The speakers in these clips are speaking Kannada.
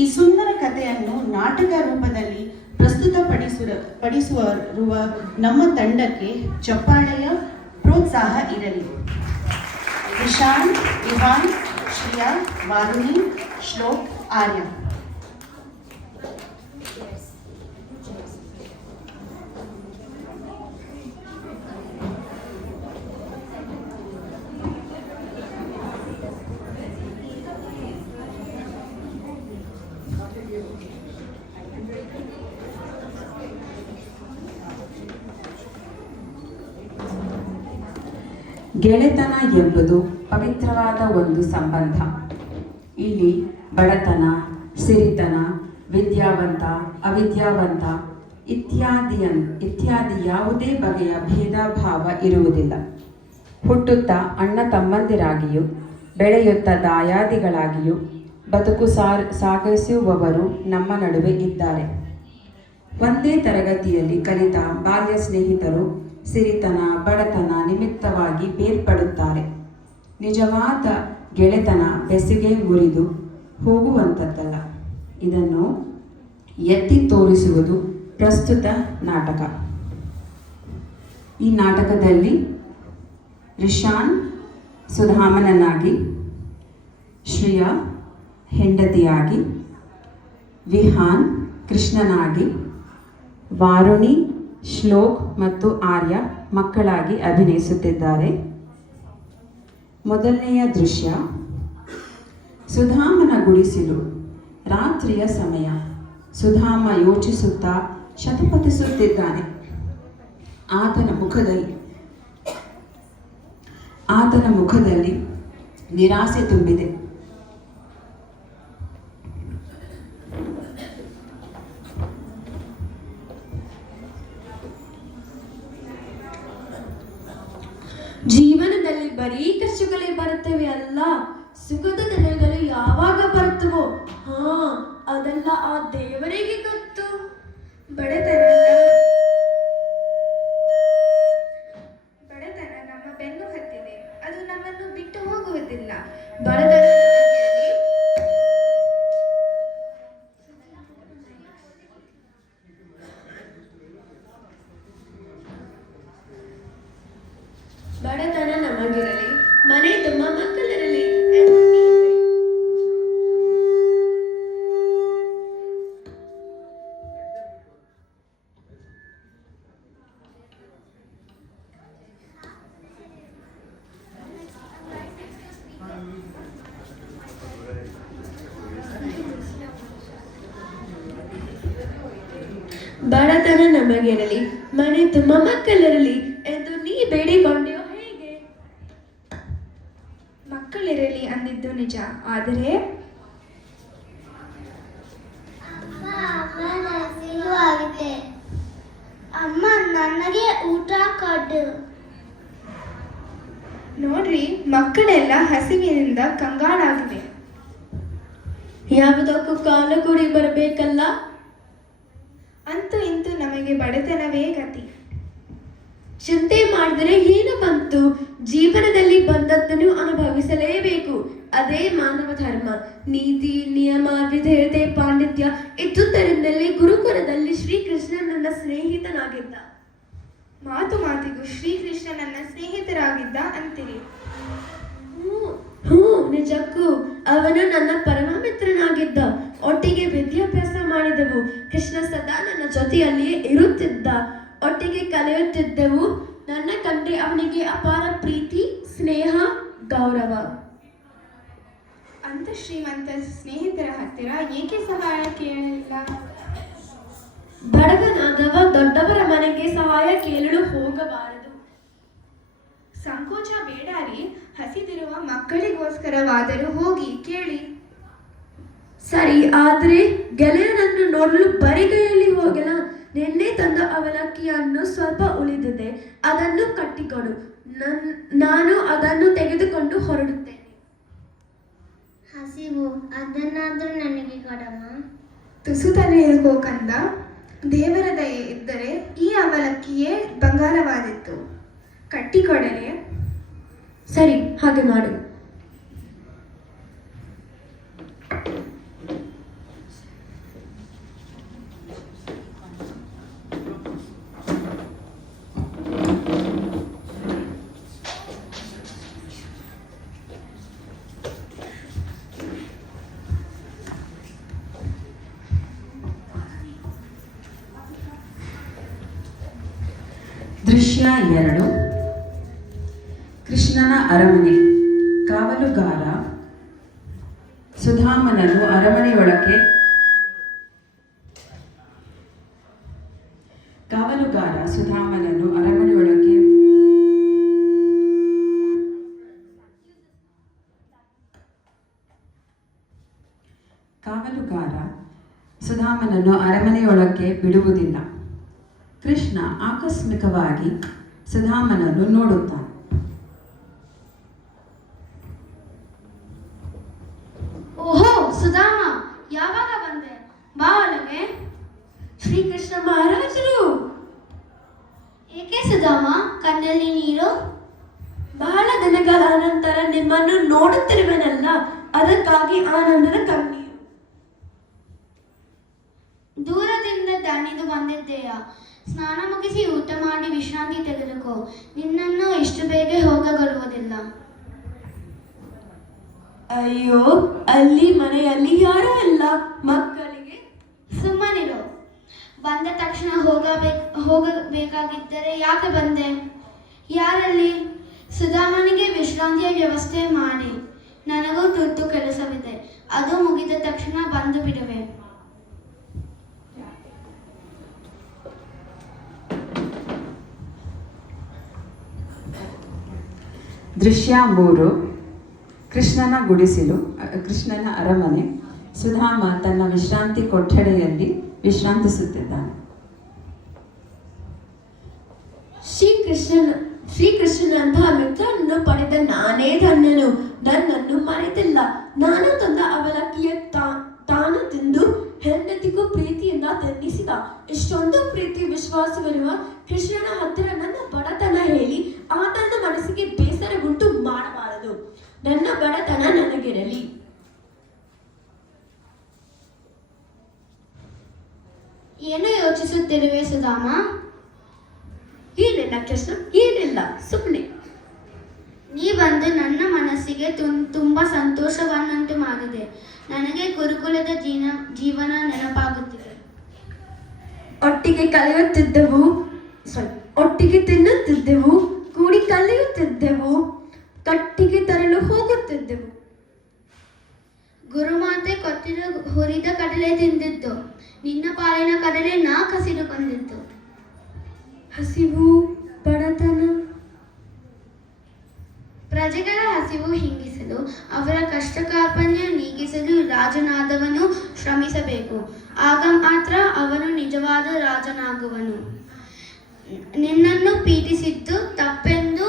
ಈ ಸುಂದರ ಕಥೆಯನ್ನು ನಾಟಕ ರೂಪದಲ್ಲಿ ಪ್ರಸ್ತುತಪಡಿಸುವ ನಮ್ಮ ತಂಡಕ್ಕೆ ಚಪ್ಪಾಳೆಯ ಪ್ರೋತ್ಸಾಹ ಇರಲಿ. ವಿಶಾಲ್, ಇವಾನ್, ಶ್ರಿಯಾ, ವಾರುಣಿ, ಶ್ಲೋಕ್, ಆರ್ಯ. ಗೆಳೆತನ ಎಂಬುದು ಪವಿತ್ರವಾದ ಒಂದು ಸಂಬಂಧ. ಇಲ್ಲಿ ಬಡತನ, ಸಿರಿತನ, ವಿದ್ಯಾವಂತ, ಅವಿದ್ಯಾವಂತ ಇತ್ಯಾದಿ ಯಾವುದೇ ಬಗೆಯ ಭೇದ ಭಾವ ಇರುವುದಿಲ್ಲ. ಹುಟ್ಟುತ್ತಾ ಅಣ್ಣ ತಮ್ಮಂದಿರಾಗಿಯೂ ಬೆಳೆಯುತ್ತಾ ದಾಯಾದಿಗಳಾಗಿಯೂ ಬದುಕು ಸಾಗಿಸುವವರು ನಮ್ಮ ನಡುವೆ ಇದ್ದಾರೆ. ಒಂದೇ ತರಗತಿಯಲ್ಲಿ ಕಲಿತ ಬಾಲ್ಯ ಸ್ನೇಹಿತರು ಸಿರಿತನ, ಬಡತನ ನಿಮಿತ್ತವಾಗಿ ಬೇರ್ಪಡುತ್ತಾರೆ. ನಿಜವಾದ ಗೆಳೆತನ ಬೆಸುಗೆ ಮುರಿದು ಹೋಗುವಂಥದ್ದಲ್ಲ. ಇದನ್ನು ಎತ್ತಿ ತೋರಿಸುವುದು ಪ್ರಸ್ತುತ ನಾಟಕ. ಈ ನಾಟಕದಲ್ಲಿ ರಿಶಾನ್ ಸುಧಾಮನನಾಗಿ, ಶ್ರಿಯಾ ಹೆಂಡತಿಯಾಗಿ, ವಿಹಾನ್ ಕೃಷ್ಣನಾಗಿ, ವಾರುಣಿ, ಶ್ಲೋಕ್ ಮತ್ತು ಆರ್ಯ ಮಕ್ಕಳಾಗಿ ಅಭಿನಯಿಸುತ್ತಿದ್ದಾರೆ. ಮೊದಲನೆಯ ದೃಶ್ಯ, ಸುಧಾಮನ ಗುಡಿಸಿಲು. ರಾತ್ರಿಯ ಸಮಯ. ಸುಧಾಮ ಯೋಚಿಸುತ್ತಾ ಶತಪಥಿಸುತ್ತಿದ್ದಾನೆ. ಆತನ ಮುಖದಲ್ಲಿ ನಿರಾಸೆ ತುಂಬಿದೆ. ಜೀವನದಲ್ಲಿ ಬರೀ ಕಷ್ಟಗಳೇ ಬರುತ್ತವೆ ಅಲ್ಲ, ಸುಖದ ದಿನಗಳು ಯಾವಾಗ ಬರುತ್ತವೋ ಅದೆಲ್ಲ ಆ ದೇವರಿಗೆ ಗೊತ್ತು. ಬಡತನ ನಮ್ಮ ಬೆನ್ನು ಹತ್ತಿದೆ, ಅದು ನಮ್ಮನ್ನು ಬಿಟ್ಟು ಹೋಗುವುದಿಲ್ಲ. ಬಡತನ ನಮಗಿರಲಿ, ಮನೆ ತುಂಬ ಮಕ್ಕಳಿರಲಿ. ಬಡತನ ನಮಗಿರಲಿ, ಮನೆ ತುಂಬ ಮಕ್ಕಳಿರಲಿ ಎಂದು ನೀ ಬೇಡಿಕೊಂಡೆಯೋ ಹೇಗೆ? ಮಕ್ಕಳಿರಲಿ ಅಂದಿದ್ದು ನಿಜ, ಆದರೆ ಅಮ್ಮ ನನಗೆ ಊಟ ಕೊಡು. ನೋಡ್ರಿ, ಮಕ್ಕಳೆಲ್ಲ ಹಸಿವಿನಿಂದ ಕಂಗಾಲಾಗಿವೆ. ಯಾವುದಕ್ಕೂ ಕಾಲ ಕೂಡಿ ಬರಬೇಕಲ್ಲ. ಅಂತೂ ಇಂತೂ ನಮಗೆ ಬಡತನವೇ ಗತಿ. ಚಿಂತೆ ಮಾಡಿದರೆ ಏನು ಬಂತು? ಜೀವನದಲ್ಲಿ ಬಂದದ್ದನ್ನು ಅನುಭವಿಸಲೇಬೇಕು. ಅದೇ ಮಾನವ ಧರ್ಮ. ನೀತಿ, ನಿಯಮ, ವಿಧೇಯತೆ, ಪಾಂಡಿತ್ಯ ಇದ್ದುದರಿಂದಲೇ ಗುರುಕುಲದಲ್ಲಿ ಶ್ರೀಕೃಷ್ಣ ನನ್ನ ಸ್ನೇಹಿತನಾಗಿದ್ದ. ಮಾತು ಮಾತಿಗೂ ಶ್ರೀಕೃಷ್ಣ ನನ್ನ ಸ್ನೇಹಿತರಾಗಿದ್ದ ಅಂತೀರಿ? ಹ್ಞೂ, ನಿಜಕ್ಕೂ ಅವನು ನನ್ನ ಪರಮ ಮಿತ್ರನಾಗಿದ್ದ. ಒಟ್ಟಿಗೆ ವಿದ್ಯಾಭ್ಯಾಸ ಮಾಡಿದೆವು. ಕೃಷ್ಣ ಸದಾ ನನ್ನ ಜೊತೆಯಲ್ಲಿಯೇ ಇರುತ್ತಿದ್ದ. ಒಟ್ಟಿಗೆ ಕಲಿಯುತ್ತಿದ್ದೆವು. ನನ್ನ ಕಂಡ್ರೆ ಅವನಿಗೆ ಅಪಾರ ಪ್ರೀತಿ, ಸ್ನೇಹ, ಗೌರವ. ಅಂತ ಶ್ರೀಮಂತ ಸ್ನೇಹಿತರ ಹತ್ತಿರ ಏಕೆ ಸಹಾಯ ಕೇಳಲಿಲ್ಲ? ಬಡವನಾದವ ದೊಡ್ಡವರ ಮನೆಗೆ ಸಹಾಯ ಕೇಳಲು ಹೋಗಬಾರದು. ಸಂಕೋಚ ಬೇಡಾರಿ. ಹಸಿದಿರುವ ಮಕ್ಕಳಿಗೋಸ್ಕರವಾದರೂ ಹೋಗಿ ಕೇಳಿ. ಸರಿ, ಆದ್ರೆ ಗೆಳೆಯನನ್ನು ನೋಡಲು ಬರಿಗೈಯಲ್ಲಿ ಹೋಗಲ್ಲ. ನಿನ್ನೆ ತಂದ ಅವಲಕ್ಕಿಯನ್ನು ಸ್ವಲ್ಪ ಉಳಿದಿದೆ, ಅದನ್ನು ಕಟ್ಟಿಕೊಡು. ನಾನು ಅದನ್ನು ತೆಗೆದುಕೊಂಡು ಹೊರಡುತ್ತೇನೆ. ಹಸಿವು, ಅದನ್ನಾದ್ರೂ ನನಗೆ ಕೊಡಮ್ಮ. ತುಸು ತಲೆಯಿರ್ಕೋ ಕಂದ. ದೇವರ ದಯೆ ಇದ್ದರೆ ಈ ಅವಲಕ್ಕಿಯೇ ಬಂಗಾರವಾದಿತ್ತು. ಕಟ್ಟಿಕೊಡಲೆ? ಸರಿ, ಹಾಗೆ ಮಾಡು. ದೃಶ್ಯ 2. ಕೃಷ್ಣನ ಅರಮನೆ. ಕಾವಲುಗಾರ ಸುಧಾಮನನ್ನು ಅರಮನೆಯೊಳಗೆ ಬಿಡುವುದಿಲ್ಲ. ಕೃಷ್ಣ ಆಕಸ್ಮಿಕವಾಗಿ ಸುಧಾಮನನ್ನು ನೋಡುತ್ತಾನೆ. ಓಹೋ ಸುಧಾಮ, ಯಾವಾಗ ಬಂದೆ? ಬಾ ಒಳಗೆ. ಶ್ರೀಕೃಷ್ಣ ಮಹಾರಾಜರು. ಏಕೆ ಸುಧಾಮ, ಕಣ್ಣಲ್ಲಿ ನೀರು? ಬಹಳ ದಿನಗಳ ಅನಂತರ ನಿಮ್ಮನ್ನು ನೋಡುತ್ತಿರುವೆನಲ್ಲ, ಅದಕ್ಕಾಗಿ ಆನಂದದ ಕಣ್ಣೀರು. ದೂರದಿಂದ ದಣಿದು ಬಂದಿದ್ದೀಯಾ? ಸ್ನಾನ ಮುಗಿಸಿ ಊಟ ಮಾಡಿ ವಿಶ್ರಾಂತಿ ತೆಗೆದುಕೋ. ನಿನ್ನನ್ನು ಇಷ್ಟು ಬೇಗ ಹೋಗಗೊಳ್ಳುವುದಿಲ್ಲ. ಅಯ್ಯೋ, ಅಲ್ಲಿ ಮನೆಯಲ್ಲಿ ಯಾರೂ ಇಲ್ಲ. ಮಕ್ಕಳಿಗೆ ಸುಮ್ಮನಿರು. ಬಂದ ತಕ್ಷಣ ಹೋಗಬೇಕಾಗಿದ್ದರೆ ಯಾಕೆ ಬಂದೆ? ಯಾರಲ್ಲಿ? ಸುಧಾಮನಿಗೆ ವಿಶ್ರಾಂತಿಯ ವ್ಯವಸ್ಥೆ ಮಾಡಿ. ನನಗೂ ತುರ್ತು ಕೆಲಸವಿದೆ, ಅದು ಮುಗಿದ ತಕ್ಷಣ ಬಂದು ಬಿಡುವೆ. ದೃಶ್ಯ 3. ಕೃಷ್ಣನ ಅರಮನೆ. ಸುಧಾಮ ತನ್ನ ವಿಶ್ರಾಂತಿ ಕೊಠಡಿಯಲ್ಲಿ ವಿಶ್ರಾಂತಿಸುತ್ತಿದ್ದಾನೆ. ಶ್ರೀಕೃಷ್ಣನಂತಹ ಮಿತ್ರನನ್ನು ಪಡೆದ ನಾನೇ ಧನ್ಯನು. ನನ್ನನ್ನು ಮರೆತಿಲ್ಲ. ನಾನು ತಂದ ಅವಲಕ್ಕಿಯ ತಾನು ತಿಂದು ಹೆಂಡತಿಗೂ ಪ್ರೀತಿಯಿಂದ ತಿನ್ನಿಸಿದ. ಇಷ್ಟೊಂದು ಪ್ರೀತಿ ವಿಶ್ವಾಸವಿರುವ ಕೃಷ್ಣನ ಹತ್ತಿರ ನನ್ನ ಬಡತನ ಹೇಳಿ ಆತನ ಮನಸ್ಸಿಗೆ ಬೇಸರಗುಂಟು ಮಾಡಬಾರದು. ನನ್ನ ಬಡತನ ನನಗಿರಲಿ. ಏನು ಯೋಚಿಸುತ್ತಿರುವೆ ಸುಧಾಮ? ಏನಿಲ್ಲ ಕೃಷ್ಣ, ಏನಿಲ್ಲ, ಸುಮ್ಮನೆ. ನೀ ಬಂದು ನನ್ನ ಮನಸ್ಸಿಗೆ ತುಂಬಾ ಸಂತೋಷವನ್ನುಂಟು ಮಾಡಿದೆ. ನನಗೆ ಗುರುಕುಲದ ಜೀವನ ನೆನಪಾಗುತ್ತಿದೆ. ಒಟ್ಟಿಗೆ ಕಲಿಯುತ್ತಿದ್ದೆವು, ಒಟ್ಟಿಗೆ ತಿನ್ನುತ್ತಿದ್ದೆವು, ಕೂಡಿ ಕಲಿಯುತ್ತಿದ್ದೆವು, ಕಟ್ಟಿಗೆ ತರಲು ಹೋಗುತ್ತಿದ್ದೆವು. ಗುರುಮಾತೆ ಕೊಟ್ಟಿರೋ ಹುರಿದ ಕಡಲೆ ತಿಂದಿದ್ದು, ನಿನ್ನ ಪಾಲಿನ ಕಡಲೆ ನಾ ಕಸಿದುಕೊಂಡಿದ್ದು. ಹಸಿವು, ಬಡತನ. ಪ್ರಜೆಗಳ ಹಸಿವು ಹಿಂಗಿಸಲು, ಅವರ ಕಷ್ಟ ಕಾರ್ಪಣ್ಯ ನೀಗಿಸಲು ರಾಜನಾದವನು ಶ್ರಮಿಸಬೇಕು. ಆಗ ಮಾತ್ರ ಅವನು ನಿಜವಾದ ರಾಜನಾಗುವನು. ನಿನ್ನನ್ನು ಪೀಡಿಸಿದ್ದು ತಪ್ಪೆಂದು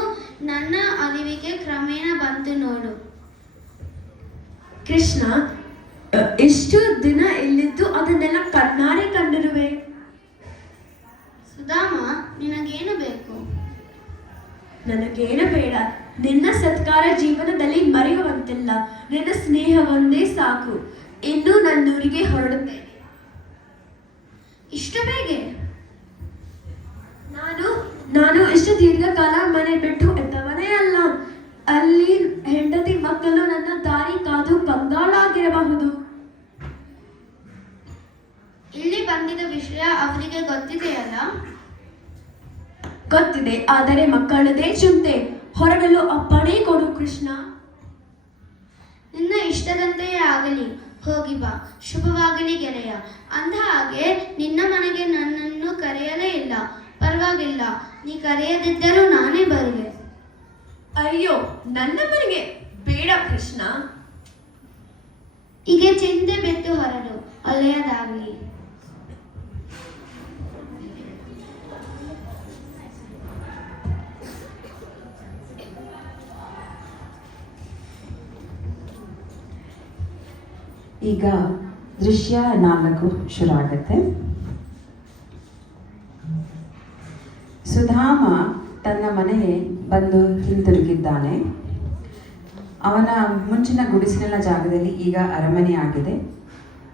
ನನ್ನ ಅರಿವಿಗೆ ಕ್ರಮೇಣ ಬಂತು ನೋಡು. ಕೃಷ್ಣ, ಎಷ್ಟು ದಿನ ಇಲ್ಲಿದ್ದು ಅದನ್ನೆಲ್ಲ ಕಣ್ಣಾರೆ ಕಂಡಿರುವೆ. ಸುಧಾಮ, ನಿನಗೇನು ಬೇಕು? ನನಗೇನು ಬೇಡ. ನಿನ್ನ ಸತ್ಕಾರ ಜೀವನದಲ್ಲಿ ಮರೆಯುವಂತಿಲ್ಲ. ನಿನ್ನ ಸ್ನೇಹ ಒಂದೇ ಸಾಕು. ಇನ್ನು ನನ್ನೂರಿಗೆ ಹೊರಡುತ್ತೇನೆ. ಇಷ್ಟು ಬೇಗೆ? ನಾನು ಇಷ್ಟು ದೀರ್ಘಕಾಲ ಮನೆ ಬಿಟ್ಟು ಎದ್ದವನೇ ಅಲ್ಲ. ಅಲ್ಲಿ ಹೆಂಡತಿ ಮಕ್ಕಳು ನನ್ನ ದಾರಿ ಕಾದು ಕಂಗಾಲಾಗಿರಬಹುದು. ಇಲ್ಲಿ ಬಂದಿದ್ದ ವಿಷಯ ಅವರಿಗೆ ಗೊತ್ತಿದೆಯಲ್ಲ? ಗೊತ್ತಿದೆ, ಆದರೆ ಮಕ್ಕಳದೇ ಚಿಂತೆ. ಹೊರಡಲು ಅಪ್ಪಣೆ ಕೊಡು ಕೃಷ್ಣ. ನಿನ್ನ ಇಷ್ಟದಂತೆಯೇ ಆಗಲಿ, ಹೋಗಿ ಬಾ. ಶುಭವಾಗಲಿ ಗೆಳೆಯ. ಅಂದ ಹಾಗೆ ನಿನ್ನ ಮನೆಗೆ ನನ್ನನ್ನು ಕರೆಯಲೇ ಇಲ್ಲ. ಪರವಾಗಿಲ್ಲ, ನೀ ಕರೆಯದಿದ್ದರೂ ನಾನೇ ಬರುವೆ. ಅಯ್ಯೋ, ನನ್ನ ಮನೆಗೆ ಬೇಡ ಕೃಷ್ಣ. ಈಗ ಚಿಂತೆ ಬಿಟ್ಟು ಹೊರಡು, ಒಳ್ಳೆಯದಾಗಲಿ. ಈಗ ದೃಶ್ಯ 4 ಶುರು ಆಗುತ್ತೆ. ಸುಧಾಮ ತನ್ನ ಮನೆಗೆ ಬಂದು ಹಿಂತಿರುಗಿದ್ದಾನೆ. ಅವನ ಮುಂಚಿನ ಗುಡಿಸಲಿನ ಜಾಗದಲ್ಲಿ ಈಗ ಅರಮನೆ ಆಗಿದೆ.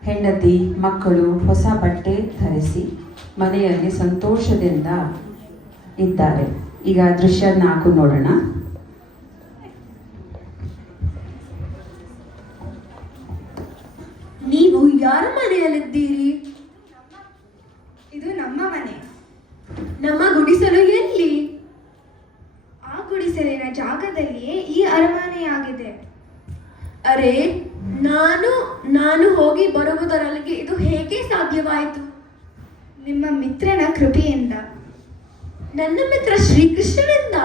ಹೆಂಡತಿ ಮಕ್ಕಳು ಹೊಸ ಬಟ್ಟೆ ಧರಿಸಿ ಮನೆಯಲ್ಲಿ ಸಂತೋಷದಿಂದ ಇದ್ದಾರೆ. ಈಗ ದೃಶ್ಯ 4 ನೋಡೋಣ. ನೀವು ಯಾರ ಮನೆಯಲ್ಲಿದ್ದೀರಿ? ಇದು ನಮ್ಮ ಮನೆ. ನಮ್ಮ ಗುಡಿಸಲು ಎಲ್ಲಿ? ಜಾಗದಲ್ಲಿಯೇ ಈ ಅರಮನೆಯಾಗಿದೆ. ಅರೆ, ನಾನು ಹೋಗಿ ಬರುವುದರೊಳಗೆ ಇದು ಹೇಗೆ ಸಾಧ್ಯವಾಯಿತು? ನಿಮ್ಮ ಮಿತ್ರನ ಕೃಪೆಯಿಂದ. ನನ್ನ ಮಿತ್ರ ಶ್ರೀಕೃಷ್ಣನಿಂದ?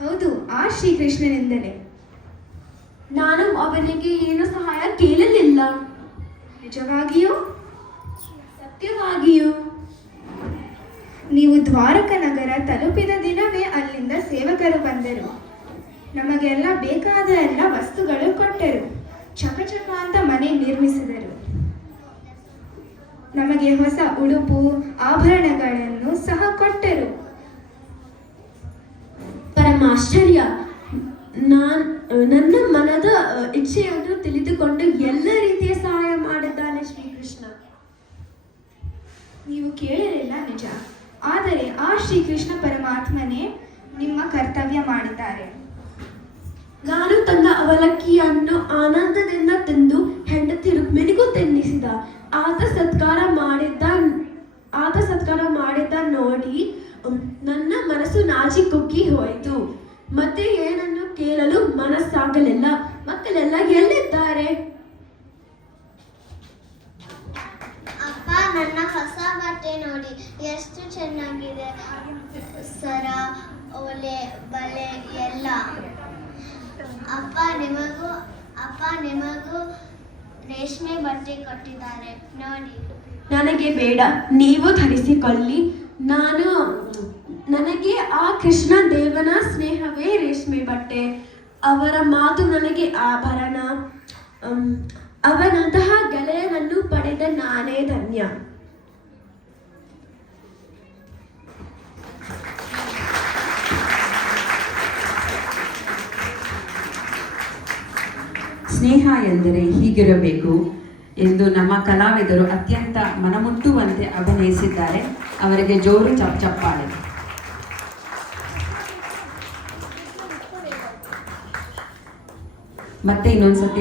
ಹೌದು, ಆ ಶ್ರೀಕೃಷ್ಣನಿಂದಲೇ. ನಾನು ಅವನಿಗೆ ಏನು ಸಹಾಯ ಕೇಳಲಿಲ್ಲ. ನಿಜವಾಗಿಯೂ? ಸತ್ಯವಾಗಿಯೂ. ನೀವು ದ್ವಾರಕ ನಗರ ತಲುಪಿದ ದಿನವೇ ಅಲ್ಲಿಂದ ಸೇವಕರು ಬಂದರು. ನಮಗೆಲ್ಲ ಬೇಕಾದ ಎಲ್ಲ ವಸ್ತುಗಳು ಕೊಟ್ಟರು. ಚಕಚಕ ಅಂತ ಮನೆ ನಿರ್ಮಿಸಿದರು. ನಮಗೆ ಹೊಸ ಉಡುಪು ಆಭರಣಗಳನ್ನು ಸಹ ಕೊಟ್ಟರು. ಪರಮಾಶ್ಚರ್ಯ. ನನ್ನ ಮನದ ಇಚ್ಛೆಯನ್ನು ತಿಳಿದುಕೊಂಡು ಎಲ್ಲ ರೀತಿಯ ಸಹಾಯ ಮಾಡಿದ್ದಾನೆ ಶ್ರೀಕೃಷ್ಣ. ನೀವು ಕೇಳಲಿಲ್ಲ, ನಿಜ. ಆದರೆ ಆ ಶ್ರೀಕೃಷ್ಣ ಪರಮಾತ್ಮನೇ ನಿಮ್ಮ ಕರ್ತವ್ಯ ಮಾಡಿದ್ದಾರೆ. ನಾನು ತನ್ನ ಅವಲಕ್ಕಿಯನ್ನು ಆನಂದದಿಂದ ತಿಂದು ಹೆಂಡತಿ ರುಕ್ಮಿಣಿಗೂ ತಿನ್ನಿಸಿದ. ಆತ ಸತ್ಕಾರ ಮಾಡಿದ್ದ ನೋಡಿ ನನ್ನ ಮನಸ್ಸು ನಾಚಿ ಕುಗ್ಗಿ ಹೋಯಿತು. ಮತ್ತೆ ಏನನ್ನು ಕೇಳಲು ಮನಸ್ಸಾಗಲಿಲ್ಲ. ಮಕ್ಕಳೆಲ್ಲ ಎಲ್ಲಿದ್ದಾರೆ? ಅಪ್ಪ, ನನ್ನ ಹೊಸ ಬಟ್ಟೆ ನೋಡಿ ಎಷ್ಟು ಚೆನ್ನಾಗಿದೆ. ಸರ, ಒಲೆ, ಬಳೆ ಎಲ್ಲ. ಅಪ್ಪ ನಿಮಗೂ ರೇಷ್ಮೆ ಬಟ್ಟೆ ಕೊಟ್ಟಿದ್ದಾರೆ ನೋಡಿ. ನನಗೆ ಬೇಡ, ನೀವು ಧರಿಸಿಕೊಳ್ಳಿ. ನನಗೆ ಆ ಕೃಷ್ಣ ದೇವನ ಸ್ನೇಹವೇ ರೇಷ್ಮೆ ಬಟ್ಟೆ. ಅವರ ಮಾತು ನನಗೆ ಆಭರಣ. ಅವನಂತಹ ಗೆಳೆಯನನ್ನು ಪಡೆದ ನಾನೇ ಧನ್ಯ. ಸ್ನೇಹ ಎಂದರೆ ಹೀಗಿರಬೇಕು ಎಂದು ನಮ್ಮ ಕಲಾವಿದರು ಅತ್ಯಂತ ಮನಮುಟ್ಟುವಂತೆ ಅಭಿನಯಿಸಿದ್ದಾರೆ. ಅವರಿಗೆ ಜೋರು ಚಪ್ಪಾಳೆ. ಮತ್ತೆ ಇನ್ನೊಂದ್ಸತಿ